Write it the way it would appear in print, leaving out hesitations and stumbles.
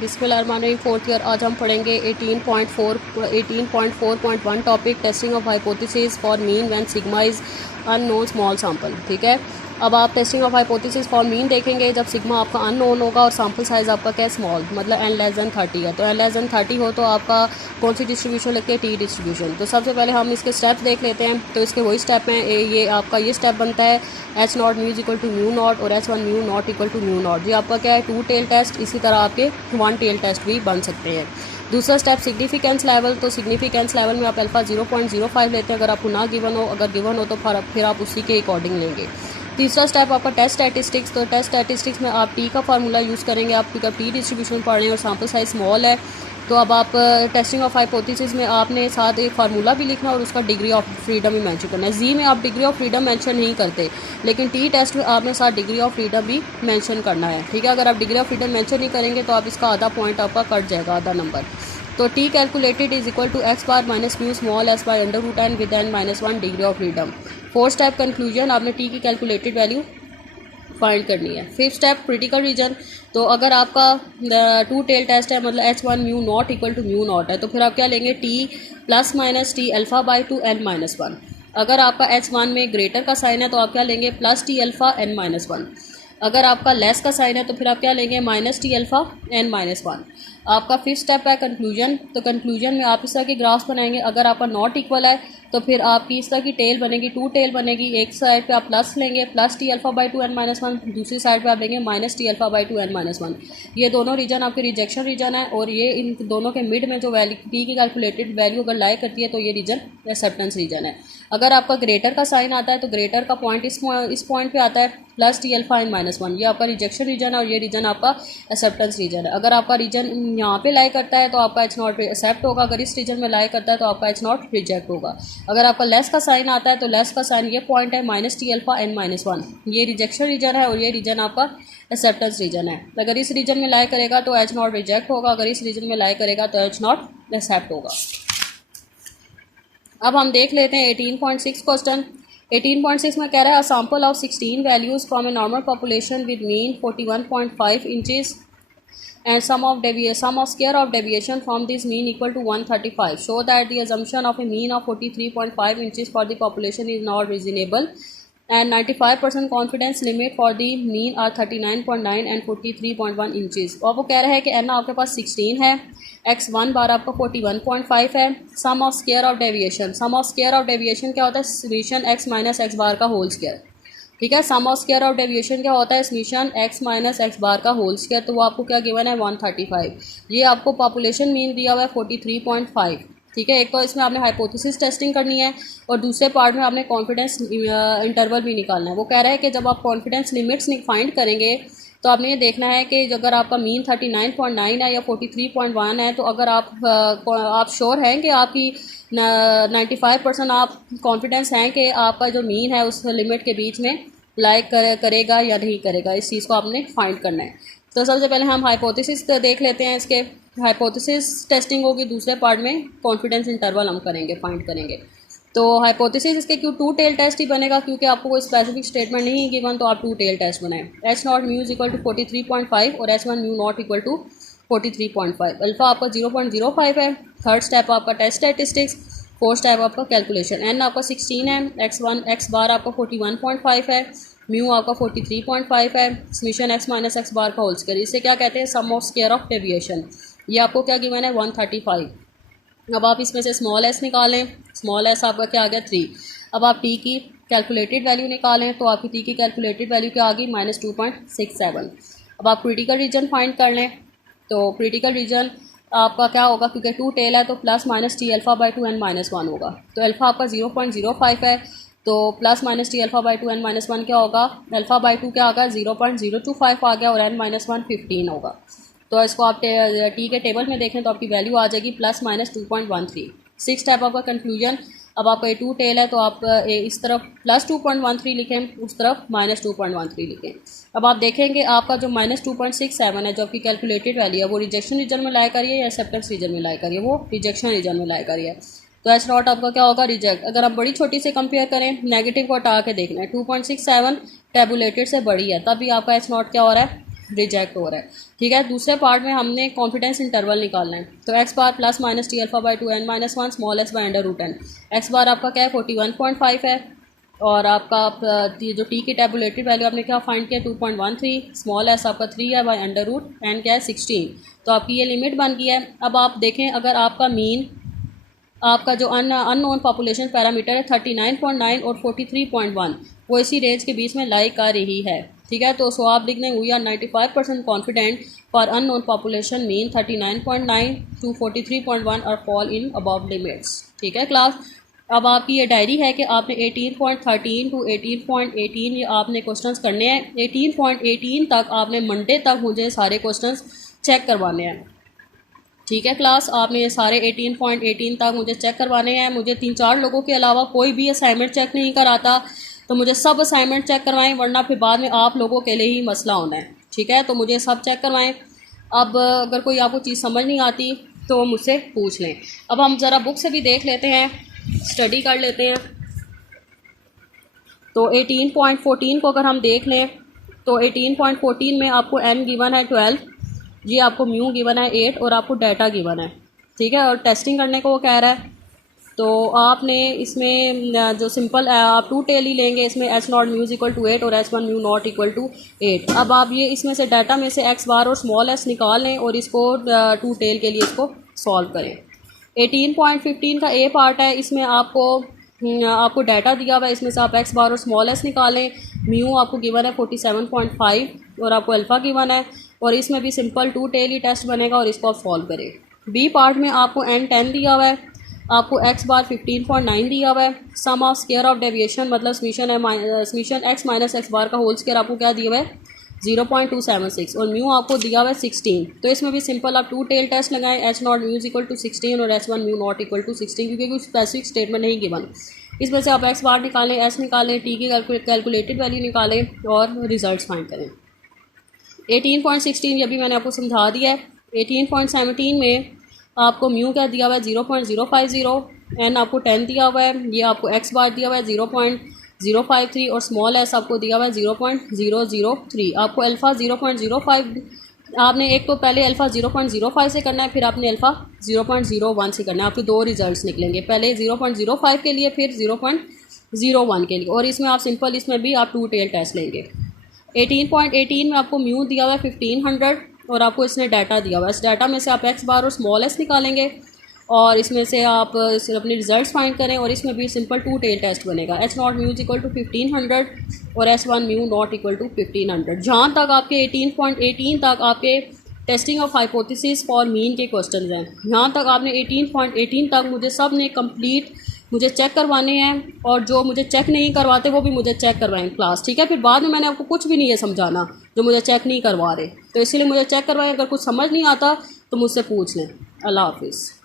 बिस्मिल्लाहिर्रहमानिर्रहीम। Fourth year आज हम पढ़ेंगे 18.4.1 topic testing of hypothesis for mean when sigma is unknown small sample. ठीक है, अब आप testing of hypothesis for mean देखेंगे जब सिग्मा आपका अननोन होगा और सैम्पल साइज़ आपका क्या स्मॉल, मतलब n<30 है। तो n<30 हो तो आपका कौन सी डिस्ट्रीब्यूशन लगती है, टी डिस्ट्रीब्यूशन। तो सबसे पहले हम इसके स्टेप्स देख लेते हैं। तो इसके वही स्टेप हैं, ये आपका ये स्टेप बनता है h0 mu is equal to mu not और h1 mu not equal to mu not. ये आपका क्या है, 2 टेल टेस्ट। इसी तरह आपके 1 टेल टेस्ट भी बन सकते हैं। दूसरा स्टेप सिग्निफिकेंस लेवल। तो सिग्निफिकेंस लेवल में आप अल्फा 0.05 लेते हैं अगर आपको ना गिवन हो, अगर गिवन हो तो फिर आप उसी के अकॉर्डिंग लेंगे। तीसरा स्टेप आपका टेस्ट स्टैटिस्टिक्स। तो टेस्ट स्टैटिस्टिक्स में आप टी का फार्मूला यूज़ करेंगे। आप क्योंकि टी डिस्ट्रीब्यूशन पढ़ रहे हैं और सैम्पल साइज स्मॉल है, तो अब आप टेस्टिंग ऑफ हाइपोथेसिस में आपने साथ एक फार्मूला भी लिखना और उसका डिग्री ऑफ फ्रीडम भी मेंशन करना है। जी में आप डिग्री ऑफ फ्रीडम मेंशन नहीं करते, लेकिन टी टेस्ट में आपने साथ डिग्री ऑफ फ्रीडम भी मेंशन करना है। ठीक है, अगर आप डिग्री ऑफ फ्रीडम मेंशन नहीं करेंगे तो आप इसका आधा पॉइंट आपका कट जाएगा, आधा नंबर। तो T calculated is equal to X bar minus mu small S by under root N with N -1 degree of freedom. Fourth step conclusion, आपने टी की कैलकुलेटेड वैल्यू फाइंड करनी है। Fifth step critical region. तो अगर आपका 2 tail test है, मतलब h1 mu not equal to mu not है, तो फिर आप क्या लेंगे, t plus minus T alpha by two n-1। अगर आपका h1 में ग्रेटर का साइन है तो आप क्या लेंगे, प्लस टी अल्फ़ा n-1। अगर आपका लेस का साइन है तो फिर आप क्या लेंगे, माइनस टी अल्फ़ा n-1। आपका फिफ्थ स्टेप है कंक्लूजन। तो कंक्लूजन में आप इस तरह के ग्राफ्स बनाएंगे। अगर आपका नॉट इक्वल है तो फिर आपकी इस तरह की टेल बनेगी, 2 टेल बनेगी। एक साइड पे आप प्लस लेंगे, plus T alpha by two n-1, दूसरी साइड पे आप लेंगे minus T alpha by two n-1। ये दोनों रीजन आपके रिजेक्शन रीजन है और ये इन दोनों के मिड में जो वैल्यू टी की कैलकुलेटेड वैल्यू अगर लाई करती है तो ये रीजन एक्सेप्टेंस रीजन है। अगर आपका ग्रेटर का साइन आता है तो ग्रेटर का पॉइंट इस पॉइंट पे आता है, प्लस टी अल्फ़ा n-1, ये आपका रिजेक्शन रीजन है और ये रीजन आपका एक्सेप्टेंस रीजन है। अगर आपका रीजन यहाँ पे लाई करता है तो आपका h0 एक्सेप्ट होगा, अगर इस रीजन में लाई करता है तो आपका h0 रिजेक्ट होगा। अगर आपका लेस का साइन आता है तो लेस का साइन ये पॉइंट है माइनस टी अल्फ़ा n-1, ये रिजेक्शन रीजन है और ये रीजन आपका एक्सेप्टेंस रीजन है। अगर इस रीजन में लाई करेगा तो h0 रिजेक्ट होगा, अगर इस रीजन में लाई करेगा तो h0 एक्सेप्ट होगा। अब हम देख लेते हैं 18.6 क्वेश्चन। 18.6 में कह रहा है, a sample of 16 values from a normal population with mean 41.5 inches and sum of square of deviation from this mean equal to 135. Show that the assumption of a mean of 43.5 inches for the population is not reasonable and 95% confidence limit for the mean are 39.9 and 43.1 inches। और वो कह रहा है कि n आपके पास 16 है, x1 बार आपका 41.5 है। Sum of square of deviation, sum of square of deviation क्या होता है, summation x minus X bar का होल स्क्वायर। ठीक है, sum of square of deviation क्या होता है, summation x minus X bar का होल स्क्वायर। तो वो आपको क्या गिवन है, 135। ये आपको पॉपुलेशन मीन दिया हुआ है 43.5। ठीक है, एक तो इसमें आपने हाइपोथेसिस टेस्टिंग करनी है और दूसरे पार्ट में आपने कॉन्फिडेंस इंटरवल भी निकालना है। वो कह रहा है कि जब आप कॉन्फिडेंस लिमिट्स फाइंड करेंगे तो आपने ये देखना है कि अगर आपका मीन 39.9 है या 43.1 है, तो अगर आप श्योर हैं कि आपकी 95% आप कॉन्फिडेंस हैं कि आपका जो मीन है उस लिमिट के बीच में लाइक करेगा या नहीं करेगा, इस चीज़ को आपने फाइंड करना है। तो सबसे पहले हम हाइपोथेसिस देख लेते हैं। इसके हाइपोथेसिस टेस्टिंग होगी, दूसरे पार्ट में कॉन्फिडेंस इंटरवल हम करेंगे, फाइंड करेंगे। तो हाइपोथेसिस इसके क्यों 2 टेल टेस्ट ही बनेगा, क्योंकि आपको कोई स्पेसिफिक स्टेटमेंट नहीं गिवन, तो आप 2 टेल टेस्ट बनाएं। h0 mu is equal to 43.5 और h1 mu not equal to 43.5। Alpha आपका 0.05 है। थर्ड स्टेप आपका टेस्ट स्टैटिस्टिक्स। फोर्थ स्टेप आपका कैलकुलेशन। n आपका 16 है, x बार आपका 41.5 है, म्यू आपका 43.5 है, summation x minus X bar का होल स्क्वायर। इसे क्या कहते हैं, सम ऑफ स्क्वायर ऑफ डेविएशन। ये आपको क्या गिवन है, 135। अब आप इसमें से स्मॉल एस निकालें, स्मॉल एस आपका क्या आ गया, 3। अब आप टी की कैलकुलेटेड वैल्यू निकालें तो आपकी टी की कैलकुलेटेड वैल्यू क्या आ गई, -2.67। अब आप क्रिटिकल रीजन फाइंड कर लें। तो क्रिटिकल रीजन आपका क्या होगा, क्योंकि 2 टेल है तो plus minus T alpha by two n-1 होगा। तो अल्फ़ा आपका 0.05 है, तो plus minus T alpha by two n-1 क्या होगा, अल्फ़ा बाई टू क्या होगा, 0.025 आ गया और n-1 15 होगा। तो इसको आप टी के टेबल में देखें तो आपकी वैल्यू आ जाएगी प्लस माइनस 2.13। सिक्स टाइप आपका कंक्लूजन। अब आपका ये 2 टेल है तो आप इस तरफ प्लस 2.13 लिखें, उस तरफ माइनस 2.13 लिखें। अब आप देखेंगे आपका जो -2.67 है, जो आपकी कैलकुलेटेड वैल्यू है, वो रिजेक्शन रीजन में लाई करिए या एक्सेप्टेंस रीजन में लाई करिए, वो रिजेक्शन रीजन में लाई करिए। तो h0 आपका क्या होगा, रिजेक्ट। अगर हम बड़ी छोटी से कंपेयर करें, नेगेटिव को हटा के देखना है, 2.67 टेबुलेटेड से बड़ी है, तभी आपका h0 क्या हो रहा है, रिजेक्ट हो रहा है। ठीक है, दूसरे पार्ट में हमने कॉन्फिडेंस इंटरवल निकालना है। तो X bar plus minus T alpha by 2 n minus 1 small S by under root n। X bar आपका क्या है 41.5 है, और आपका ये जो टी की टेबुलेटेड वैल्यू आपने क्या फाइंड किया 2.13, स्मॉल एस आपका 3 है बाई अंडर रूट n क्या है 16। तो आपकी ये लिमिट बन गई है। अब आप देखें अगर आपका मीन, आपका जो अननोन पॉपुलेशन पैरामीटर है 39.9 और 43.1, वो इसी रेंज के बीच में लाई कर रही है। ठीक है, तो सो आप लिख दें we are 95% confident for unknown population mean 39.9 to 43.1 और फॉल इन अबव लिमिट्स। ठीक है क्लास, अब आपकी ये डायरी है कि आपने 18.13 टू 18.18 ये आपने क्वेश्चंस करने हैं। 18.18 तक आपने मंडे तक मुझे सारे क्वेश्चंस चेक करवाने हैं। ठीक है क्लास, आपने ये सारे 18.18 तक मुझे चेक करवाने हैं। मुझे 3-4 लोगों के अलावा कोई भी असाइनमेंट चेक नहीं कराता, तो मुझे सब असाइनमेंट चेक करवाएं, वरना फिर बाद में आप लोगों के लिए ही मसला होना है। ठीक है, तो मुझे सब चेक करवाएं। अब अगर कोई आपको चीज़ समझ नहीं आती तो मुझसे पूछ लें। अब हम ज़रा बुक से भी देख लेते हैं, स्टडी कर लेते हैं। तो 18.14 को अगर हम देख लें तो 18.14 में आपको n गिवन है 12, ये आपको म्यू गिवन है 8 और आपको डाटा गिवन है। ठीक है, और टेस्टिंग करने को वो कह रहा है। तो आपने इसमें जो सिंपल आप 2 टेल ही लेंगे, इसमें H not mu equal to 8 और H one mu not equal to 8। अब आप ये इसमें से डाटा में से एक्स बार और स्मॉल एस निकाल लें और इसको 2 टेल के लिए इसको सॉल्व करें। 18.15 का ए पार्ट है, इसमें आपको डाटा दिया हुआ है, इसमें से आप एक्स बार और स्मॉल एस निकालें। म्यू आपको गिवन है 47.5 और आपको अल्फ़ा गिवन है, और इसमें भी सिंपल 2 टेल ही टेस्ट बनेगा और इसको आप सॉल्व करें। बी पार्ट में आपको n 10 दिया हुआ है, आपको एक्स बार 15.9 दिया हुआ है। Sum of square of deviation मतलब summation x minus X bar का होल स्केयर आपको क्या दिया हुआ है 0.276, और म्यू आपको दिया हुआ है 16। तो इसमें भी सिंपल आप 2 टेल टेस्ट लगाएं, H not mu equal to 16 और H one mu not equal to 16, क्योंकि कोई स्पेसिफिक स्टेटमेंट नहीं गिवन। इसमें से आप एक्स बार निकालें, एस निकालें, टी की कैलकुलेटेड वैल्यू निकालें और रिजल्ट फाइंड करें। 18.16 ये भी मैंने आपको समझा दिया है। 18.17 में आपको म्यू क्या दिया हुआ है 0.050, एन आपको 10 दिया हुआ है, ये आपको एक्स बार दिया हुआ है 0.053 और स्मॉल एस आपको दिया हुआ है 0.003। आपको अल्फ़ा 0.05, आपने एक तो पहले अल्फ़ा 0.05 से करना है, फिर आपने अल्फ़ा 0.01 से करना है। आपके 2 रिजल्ट्स निकलेंगे, पहले 0.05 के लिए फिर 0.01 के लिए, और इसमें आप सिंपल इसमें भी आप 2 टेल टेस्ट लेंगे। 18.18 में आपको म्यू दिया हुआ है 1500 और आपको इसने डाटा दिया हुआ है। इस डाटा में से आप एक्स बार और स्मॉल एस निकालेंगे और इसमें से आप अपने रिजल्ट्स फाइंड करें, और इसमें भी सिंपल 2 टेल टेस्ट बनेगा। H not mu equal to 1500 और H one mu not equal to 1500। जहाँ तक आपके 18.18 तक आपके testing of hypothesis for mean के क्वेश्चन हैं, यहाँ तक आपने 18.18 तक मुझे सब ने कंप्लीट मुझे चेक करवाने हैं, और जो मुझे चेक नहीं करवाते वो भी मुझे चेक करवाएं क्लास। ठीक है, फिर बाद में मैंने आपको कुछ भी नहीं है समझाना जो मुझे चेक नहीं करवा रहे, तो इसीलिए मुझे चेक करवाएं। अगर कुछ समझ नहीं आता तो मुझसे पूछ लें। अल्लाह हाफिज़।